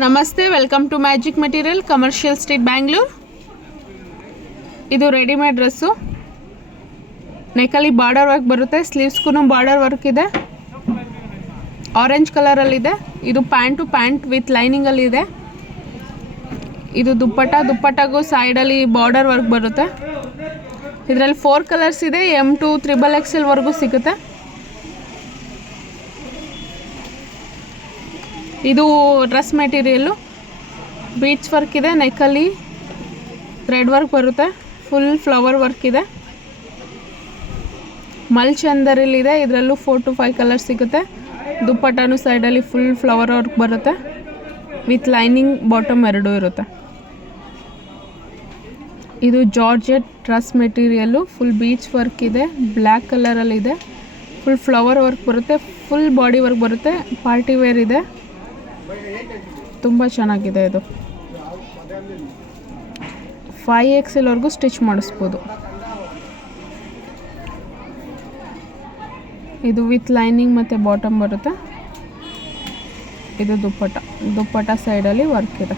ನಮಸ್ತೆ, welcome to magic material, commercial street, Bangalore. ಇದು readymade dress. ನೆಕ್ಕಲ್ಲಿ ಬಾರ್ಡರ್ ವರ್ಕ್ ಬರುತ್ತೆ, ಸ್ಲೀವ್ಸ್ಗೂ ಬಾರ್ಡರ್ ವರ್ಕ್ ಇದೆ. ಆರೆಂಜ್ ಕಲರಲ್ಲಿದೆ. ಇದು ಪ್ಯಾಂಟ್ ವಿತ್ ಲೈನಿಂಗಲ್ಲಿ ಇದೆ. ಇದು ದುಪ್ಪಟ್ಟಾಗೂ ಸೈಡಲ್ಲಿ ಬಾರ್ಡರ್ ವರ್ಕ್ ಬರುತ್ತೆ. ಇದರಲ್ಲಿ 4 ಕಲರ್ಸ್ ಇದೆ. M2 XXL ವರೆಗೂ ಸಿಗುತ್ತೆ. ಇದು ಡ್ರೆಸ್ ಮೆಟೀರಿಯಲ್ಲು, ಬೀಡ್ಸ್ ವರ್ಕ್ ಇದೆ. ನೆಕ್ಕಲ್ಲಿ ಥ್ರೆಡ್ ವರ್ಕ್ ಬರುತ್ತೆ. ಫುಲ್ ಫ್ಲವರ್ ವರ್ಕ್ ಇದೆ. ಮಲ್ಚಂದರಲ್ಲಿದೆ. ಇದರಲ್ಲೂ 4 to 5 ಕಲರ್ಸ್ ಸಿಗುತ್ತೆ. ದುಪ್ಪಟ್ಟನು ಸೈಡಲ್ಲಿ ಫುಲ್ ಫ್ಲವರ್ ವರ್ಕ್ ಬರುತ್ತೆ. ವಿತ್ ಲೈನಿಂಗ್ ಬಾಟಮ್ ಎರಡೂ ಇರುತ್ತೆ. ಇದು georgette dress material, full beads work ಇದೆ. ಬ್ಲ್ಯಾಕ್ ಕಲರಲ್ಲಿದೆ. ಫುಲ್ ಫ್ಲವರ್ ವರ್ಕ್ ಬರುತ್ತೆ. ಫುಲ್ ಬಾಡಿ ವರ್ಕ್ ಬರುತ್ತೆ. ಪಾರ್ಟಿ ವೇರ್ ಇದೆ. ತುಂಬ ಚೆನ್ನಾಗಿದೆ. ಇದು 5XL ವರೆಗೂ ಸ್ಟಿಚ್ ಮಾಡಿಸ್ಬೋದು. ಇದು ವಿತ್ ಲೈನಿಂಗ್ ಮತ್ತು ಬಾಟಮ್ ಬರುತ್ತೆ. ಇದು ದುಪ್ಪಟ್ಟ ಸೈಡಲ್ಲಿ ವರ್ಕ್ ಇದೆ.